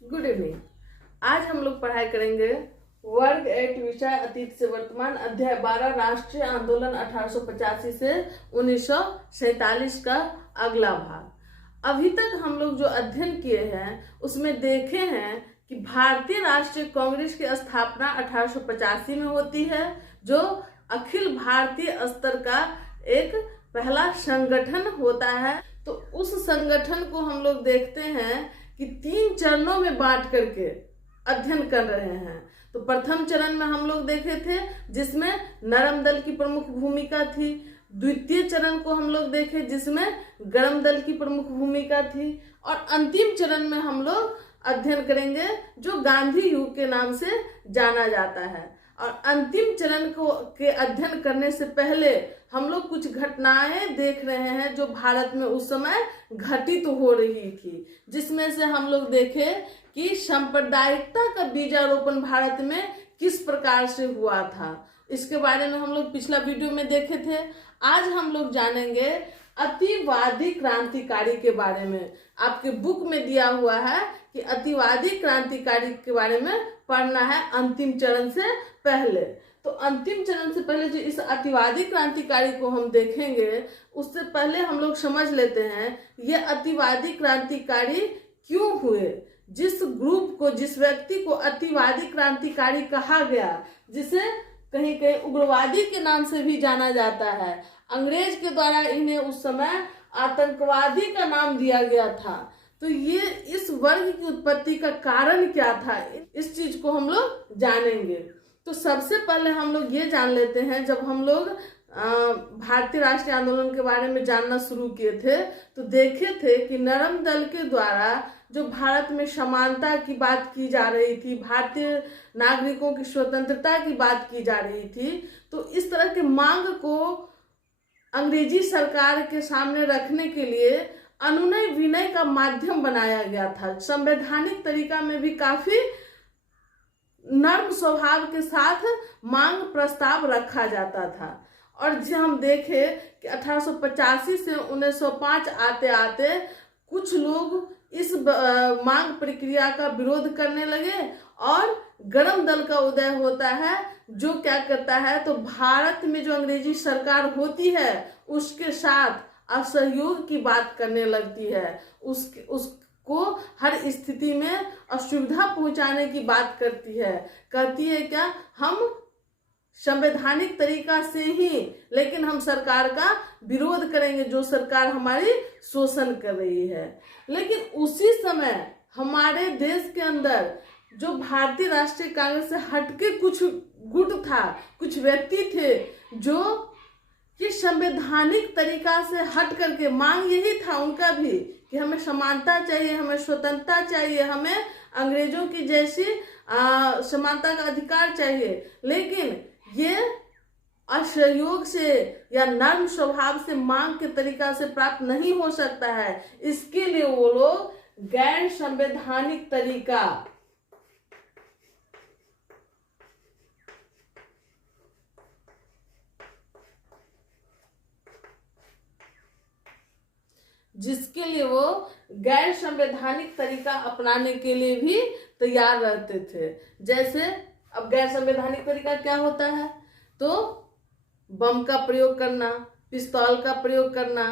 Good evening. आज हम लोग पढ़ाई करेंगे वर्ग 8 विषय अतीत से वर्तमान अध्याय 12 राष्ट्रीय आंदोलन 1885 से 1947 का अगला भाग। अभी तक हम लोग जो अध्ययन किए हैं उसमें देखे हैं कि भारतीय राष्ट्रीय कांग्रेस की स्थापना 1885 में होती है, जो अखिल भारतीय स्तर का एक पहला संगठन होता है। तो उस संगठन को हम लोग देखते हैं कि 3 चरणों में बांट करके अध्ययन कर रहे हैं। तो प्रथम चरण में हम लोग देखे थे जिसमें नरम दल की प्रमुख भूमिका थी। द्वितीय चरण को हम लोग देखे जिसमें गर्म दल की प्रमुख भूमिका थी। और अंतिम चरण में हम लोग अध्ययन करेंगे जो गांधी युग के नाम से जाना जाता है। और अंतिम चरण को के अध्ययन करने से पहले हम लोग कुछ घटनाएं देख रहे हैं जो भारत में उस समय घटित हो रही थी, जिसमें से हम लोग देखे कि सांप्रदायिकता का बीजारोपण भारत में किस प्रकार से हुआ था। इसके बारे में हम लोग पिछला वीडियो में देखे थे। आज हम लोग जानेंगे अतिवादी क्रांतिकारी के बारे में। आपके बुक में दिया हुआ है कि अतिवादी क्रांतिकारी के बारे में पढ़ना है अंतिम चरण से पहले। तो अंतिम चरण से पहले जो इस अतिवादी क्रांतिकारी को हम देखेंगे, उससे पहले हम लोग समझ लेते हैं ये अतिवादी क्रांतिकारी क्यों हुए। जिस ग्रुप को, जिस व्यक्ति को अतिवादी क्रांतिकारी कहा गया, जिसे कहीं कहीं उग्रवादी के नाम से भी जाना जाता है, अंग्रेज के द्वारा इन्हें उस समय आतंकवादी का नाम दिया गया था। तो ये इस वर्ग की उत्पत्ति का कारण क्या था, इस चीज को हम लोग जानेंगे। तो सबसे पहले हम लोग ये जान लेते हैं, जब हम लोग भारतीय राष्ट्रीय आंदोलन के बारे में जानना शुरू किए थे तो देखे थे कि नरम दल के द्वारा जो भारत में समानता की बात की जा रही थी, भारतीय नागरिकों की स्वतंत्रता की बात की जा रही थी, तो इस तरह के मांग को अंग्रेजी सरकार के सामने रखने के लिए अनुनय विनय का माध्यम बनाया गया था। संवैधानिक तरीका में भी काफी नर्म स्वभाव के साथ मांग प्रस्ताव रखा जाता था। और जो हम देखे कि 1885 से 1905 आते आते कुछ लोग इस मांग प्रक्रिया का विरोध करने लगे और गर्म दल का उदय होता है, जो क्या करता है, तो भारत में जो अंग्रेजी सरकार होती है उसके साथ असहयोग की बात करने लगती है, उसको हर स्थिति में असुविधा पहुंचाने की बात करती है। कहती है क्या, हम संवैधानिक तरीका से ही, लेकिन हम सरकार का विरोध करेंगे जो सरकार हमारी शोषण कर रही है। लेकिन उसी समय हमारे देश के अंदर जो भारतीय राष्ट्रीय कांग्रेस से हटके कुछ गुट था, कुछ व्यक्ति थे जो कि संवैधानिक तरीका से हट करके, मांग यही था उनका भी कि हमें समानता चाहिए, हमें स्वतंत्रता चाहिए, हमें अंग्रेजों की जैसी समानता का अधिकार चाहिए। लेकिन ये असहयोग से या नर्म स्वभाव से मांग के तरीका से प्राप्त नहीं हो सकता है। इसके लिए वो लोग गैर संवैधानिक तरीका, जिसके लिए वो गैर संवैधानिक तरीका अपनाने के लिए भी तैयार रहते थे। जैसे अब गैर संवैधानिक तरीका क्या होता है, तो बम का प्रयोग करना, पिस्तौल का प्रयोग करना,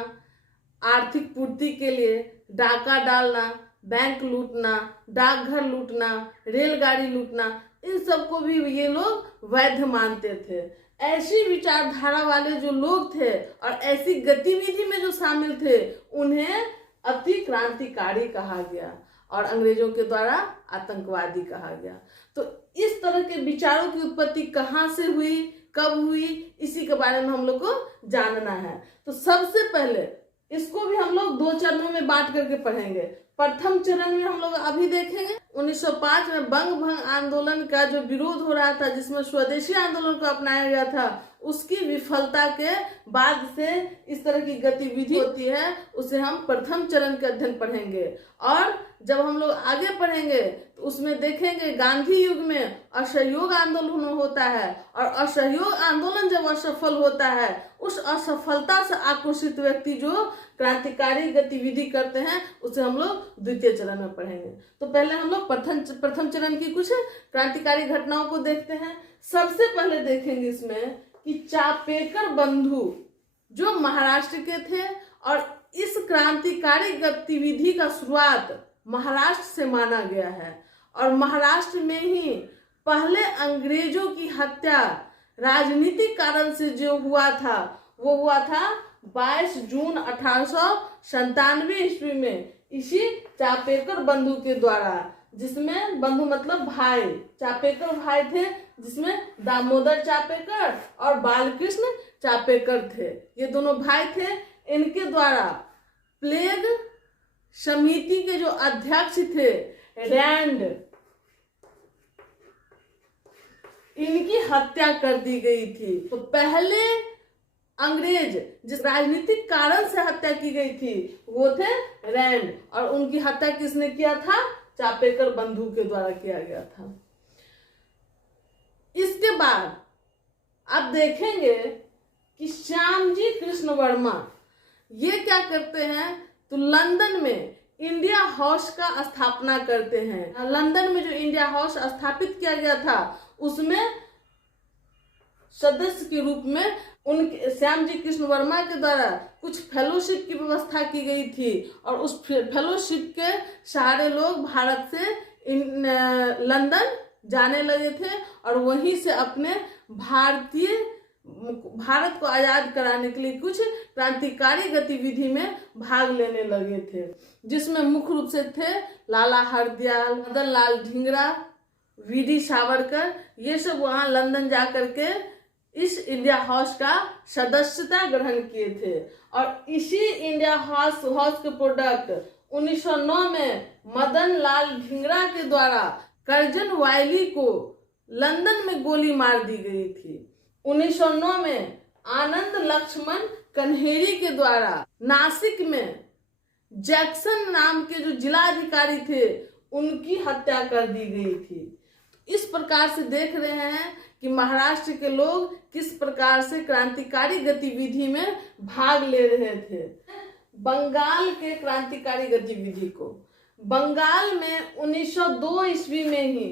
आर्थिक पूर्ति के लिए डाका डालना, बैंक लूटना, डाकघर लूटना, रेलगाड़ी लूटना, इन सबको भी ये लोग वैध मानते थे। ऐसी विचारधारा वाले जो लोग थे और ऐसी गतिविधि में जो शामिल थे उन्हें अति क्रांतिकारी कहा गया और अंग्रेजों के द्वारा आतंकवादी कहा गया। तो इस तरह के विचारों की उत्पत्ति कहाँ से हुई, कब हुई, इसी के बारे में हम लोग को जानना है। तो सबसे पहले इसको भी हम लोग 2 चरणों में बांट करके पढ़ेंगे। प्रथम चरण में हम लोग अभी देखेंगे 1905 में बंग भंग आंदोलन का जो विरोध हो रहा था, जिसमें स्वदेशी आंदोलन को अपनाया गया था, उसकी विफलता के बाद से इस तरह की गतिविधि होती है, उसे हम प्रथम चरण के अध्ययन पढ़ेंगे। और जब हम लोग आगे पढ़ेंगे तो उसमें देखेंगे गांधी युग में असहयोग आंदोलन होता है, और असहयोग आंदोलन जब असफल होता है, उस असफलता से आक्रोशित व्यक्ति जो क्रांतिकारी गतिविधि करते हैं उसे हम लोग द्वितीय चरण में पढ़ेंगे। तो पहले हम लोग प्रथम चरण की कुछ क्रांतिकारी घटनाओं को देखते हैं। सबसे पहले देखेंगे इसमें कि चापेकर बंधु जो महाराष्ट्र के थे, और इस क्रांतिकारी गतिविधि का शुरुआत महाराष्ट्र से माना गया है, और महाराष्ट्र में ही पहले अंग्रेजों की हत्या राजनीतिक कारण से जो हुआ था वो हुआ था 22 जून 1897 ईस्वी में इसी चापेकर बंधु के द्वारा, जिसमें बंधु मतलब भाई, चापेकर भाई थे, जिसमें दामोदर चापेकर और बालकृष्ण चापेकर थे। ये दोनों भाई थे। इनके द्वारा प्लेग समिति के जो अध्यक्ष थे रैंड, इनकी हत्या कर दी गई थी। तो पहले अंग्रेज जिस राजनीतिक कारण से हत्या की गई थी वो थे रैंड, और उनकी हत्या किसने किया था? चापेकर बंधु के द्वारा किया गया था। इसके बाद आप देखेंगे कि श्यामजी कृष्ण वर्मा ये क्या करते हैं, तो लंदन में इंडिया हाउस का स्थापना करते हैं। लंदन में जो इंडिया हाउस स्थापित किया गया था उसमें सदस्य के रूप में उनके श्यामजी कृष्ण वर्मा के द्वारा कुछ फेलोशिप की व्यवस्था की गई थी, और उस फेलोशिप के सारे लोग भारत से लंदन जाने लगे थे, और वहीं से अपने भारत को आजाद कराने के लिए कुछ क्रांतिकारी गतिविधि में भाग लेने लगे थे, जिसमें मुख्य रूप से थे लाला हरदयाल, मदन लाल ढींगरा, वीडी सावरकर। ये सब वहां लंदन जा करके इस इंडिया हाउस का सदस्यता ग्रहण किए थे। और इसी इंडिया हाउस के प्रोडक्ट 1909 में मदन लाल ढींगरा के द्वारा कर्जन वायली को लंदन में गोली मार दी गई थी। 1909 में आनंद लक्ष्मण कन्हेरी के द्वारा नासिक में जैक्सन नाम के जो जिलाधिकारी थे उनकी हत्या कर दी गई थी। इस प्रकार से देख रहे हैं कि महाराष्ट्र के लोग किस प्रकार से क्रांतिकारी गतिविधि में भाग ले रहे थे। बंगाल के क्रांतिकारी गतिविधि को बंगाल में 1902 ईस्वी में ही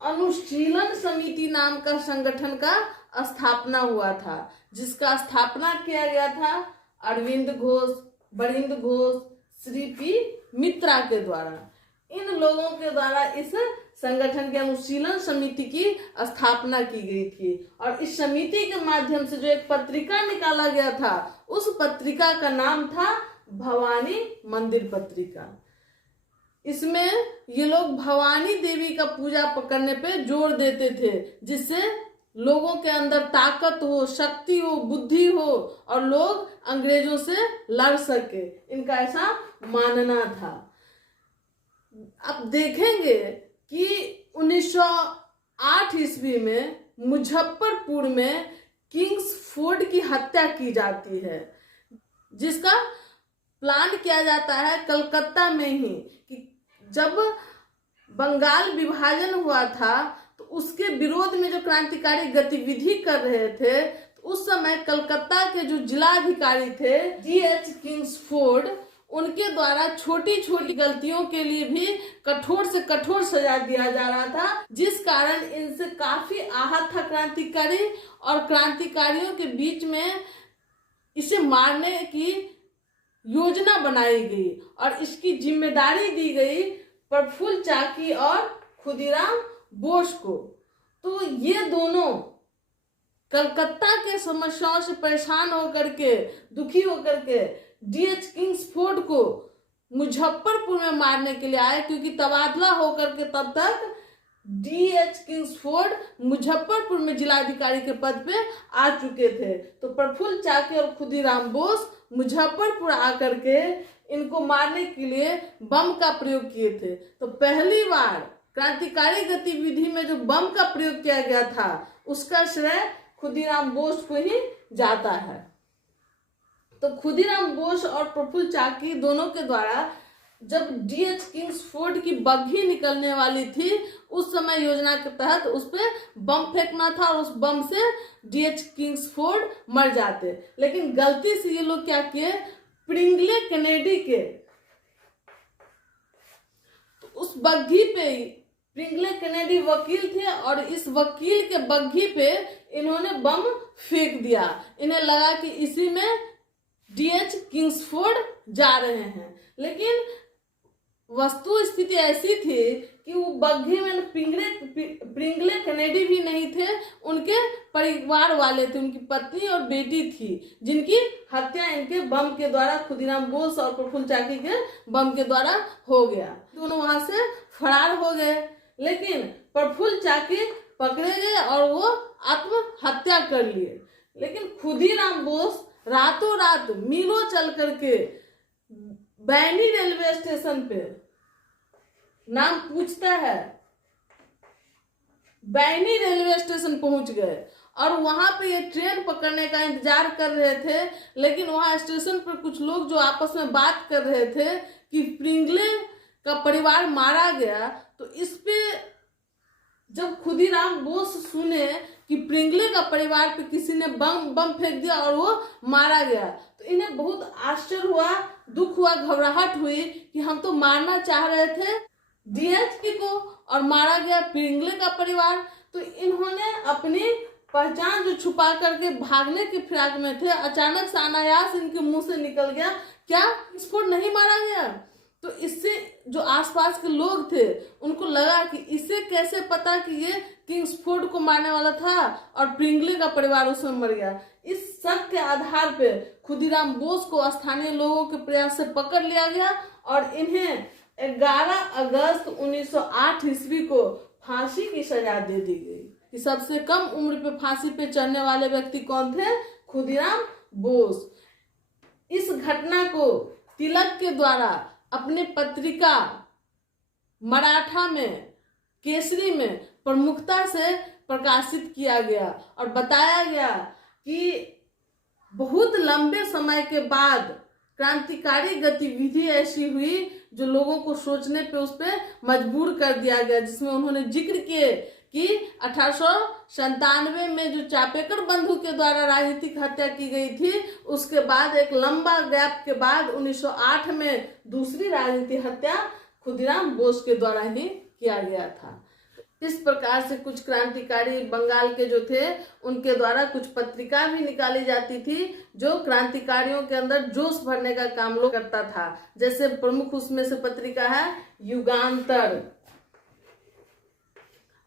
अनुशीलन समिति नाम का संगठन का स्थापना हुआ था, जिसका स्थापना किया गया था अरविंद घोष, बरिंद घोष, श्री पी मित्रा के द्वारा। इन लोगों के द्वारा इस संगठन के अनुशीलन समिति की स्थापना की गई थी, और इस समिति के माध्यम से जो एक पत्रिका निकाला गया था उस पत्रिका का नाम था भवानी मंदिर पत्रिका। इसमें ये लोग भवानी देवी का पूजा करने पे जोर देते थे, जिससे लोगों के अंदर ताकत हो, शक्ति हो, बुद्धि हो, और लोग अंग्रेजों से लड़ सके, इनका ऐसा मानना था। अब देखेंगे कि 1908 ईस्वी में मुजफ्फरपुर में किंग्स फोर्ड की हत्या की जाती है, जिसका प्लान किया जाता है कलकत्ता में ही। कि जब बंगाल विभाजन हुआ था तो उसके विरोध में जो क्रांतिकारी गतिविधि कर रहे थे, तो उस समय कलकत्ता के जो जिलाधिकारी थे D.H. किंग्सफोर्ड, उनके द्वारा छोटी छोटी गलतियों के लिए भी कठोर से कठोर सजा दिया जा रहा था, जिस कारण इनसे काफी आहत था क्रांतिकारी, और क्रांतिकारियों के बीच में इसे मारने की योजना बनाई गई, और इसकी जिम्मेदारी दी गई प्रफुल्ल चाकी और खुदीराम बोस को। तो ये दोनों कलकत्ता के समस्याओं से परेशान होकर के, दुखी होकर के D.H. किंग्सफोर्ड को मुजफ्फरपुर में मारने के लिए आए, क्योंकि तबादला होकर के तब तक D.H. किंग्सफोर्ड मुजफ्फरपुर में जिलाधिकारी के पद पे आ चुके थे। तो प्रफुल्ल चाकी और खुदीराम बोस मुजफ्फरपुर आकर के इनको मारने के लिए बम का प्रयोग किए थे। तो पहली बार क्रांतिकारी गतिविधि में जो बम का प्रयोग किया गया था उसका श्रेय खुदीराम बोस को ही जाता है। तो खुदीराम बोस और प्रफुल्ल चाकी दोनों के द्वारा जब डीएच किंग्सफोर्ड की बग्घी निकलने वाली थी, उस समय योजना के तहत उस पर बम फेंकना था और उस बम से डीएच किंग्सफोर्ड मर जाते। लेकिन गलती से ये लोग क्या किए, प्रिंगले कैनेडी के तो उस बग्घी पे, प्रिंगले कैनेडी वकील थे और इस वकील के बग्घी पे इन्होंने बम फेंक दिया। इन्हें लगा कि इसी में डीएच किंग्सफोर्ड जा रहे हैं, लेकिन वस्तु स्थिति ऐसी थी कि वो बग्घी में प्रिंगले कैनेडी भी नहीं थे, उनके परिवार वाले थे, उनकी पत्नी और बेटी थी, जिनकी हत्या इनके बम के द्वारा, खुदीराम बोस और प्रफुल्ल चाकी के बम के द्वारा हो गया। दोनों वहां से फरार हो गए, लेकिन प्रफुल्ल चाकी पकड़े गए और वो आत्महत्या कर लिए। लेकिन खुदीराम बोस रातों रात मीलों चल करके बैनी रेलवे स्टेशन पे, नाम पूछता है, बैनी रेलवे स्टेशन पहुंच गए और वहां पे ये ट्रेन पकड़ने का इंतजार कर रहे थे। लेकिन वहां स्टेशन पर कुछ लोग जो आपस में बात कर रहे थे कि प्रिंगले का परिवार मारा गया, तो इस पे जब खुदीराम बोस सुने कि प्रिंगले का परिवार पे किसी ने बम फेंक दिया और वो मारा गया, तो इन्हें बहुत आश्चर्य हुआ, दुख हुआ, घबराहट हुई कि हम तो मारना चाह रहे थे डीएच को और मारा गया प्रिंगले का परिवार। तो इन्होंने अपनी पहचान जो छुपा करके भागने की फिराक में थे, अचानक से अनायास इनके मुंह से निकल गया, क्या इसको नहीं मारा गया? तो इससे जो आसपास के लोग थे उनको लगा कि इसे कैसे पता कि ये किंग्सफोर्ड को मारने वाला था और प्रिंगले का परिवार उसमें मर गया। इस शक के आधार पे खुदीराम बोस को स्थानीय लोगों के प्रयास से पकड़ लिया गया और इन्हें 11 अगस्त 1908 ईस्वी को फांसी की सजा दे दी गई। कि सबसे कम उम्र पे फांसी पे चढ़ने वाले व्यक्ति कौन थे? खुदीराम बोस। इस घटना को तिलक के द्वारा अपनी पत्रिका मराठा में, केसरी में प्रमुखता से प्रकाशित किया गया और बताया गया कि बहुत लंबे समय के बाद क्रांतिकारी गतिविधि ऐसी हुई जो लोगों को सोचने पे उस पर मजबूर कर दिया गया, जिसमें उन्होंने जिक्र किए कि 1897 में जो चापेकर बंधु के द्वारा राजनीतिक हत्या की गई थी, उसके बाद एक लंबा गैप के बाद 1908 में दूसरी राजनीतिक हत्या खुदीराम बोस के द्वारा ही किया गया था। इस प्रकार से कुछ क्रांतिकारी बंगाल के जो थे उनके द्वारा कुछ पत्रिका भी निकाली जाती थी जो क्रांतिकारियों के अंदर जोश भरने का काम लोग करता था। जैसे प्रमुख उसमें से पत्रिका है युगांतर।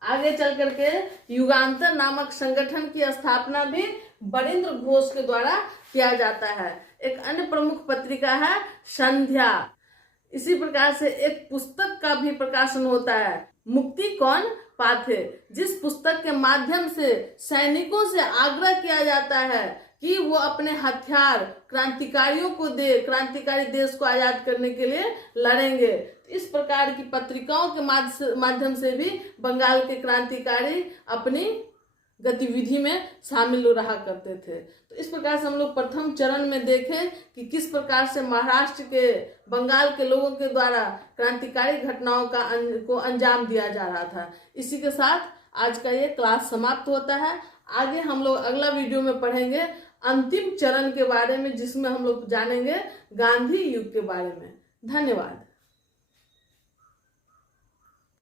आगे चल करके युगांतर नामक संगठन की स्थापना भी बरिंद्र घोष के द्वारा किया जाता है। एक अन्य प्रमुख पत्रिका है संध्या। इसी प्रकार से एक पुस्तक का भी प्रकाशन होता है, मुक्ति कौन पाथे, जिस पुस्तक के माध्यम से सैनिकों से आग्रह किया जाता है कि वो अपने हथियार क्रांतिकारियों को दे, क्रांतिकारी देश को आजाद करने के लिए लड़ेंगे। इस प्रकार की पत्रिकाओं के माध्यम से भी बंगाल के क्रांतिकारी अपनी गतिविधि में शामिल रहा करते थे। तो इस प्रकार से हम लोग प्रथम चरण में देखें कि किस प्रकार से महाराष्ट्र के, बंगाल के लोगों के द्वारा क्रांतिकारी घटनाओं को अंजाम दिया जा रहा था। इसी के साथ आज का ये क्लास समाप्त होता है। आगे हम लोग अगला वीडियो में पढ़ेंगे अंतिम चरण के बारे में, जिसमें हम लोग जानेंगे गांधी युग के बारे में। धन्यवाद।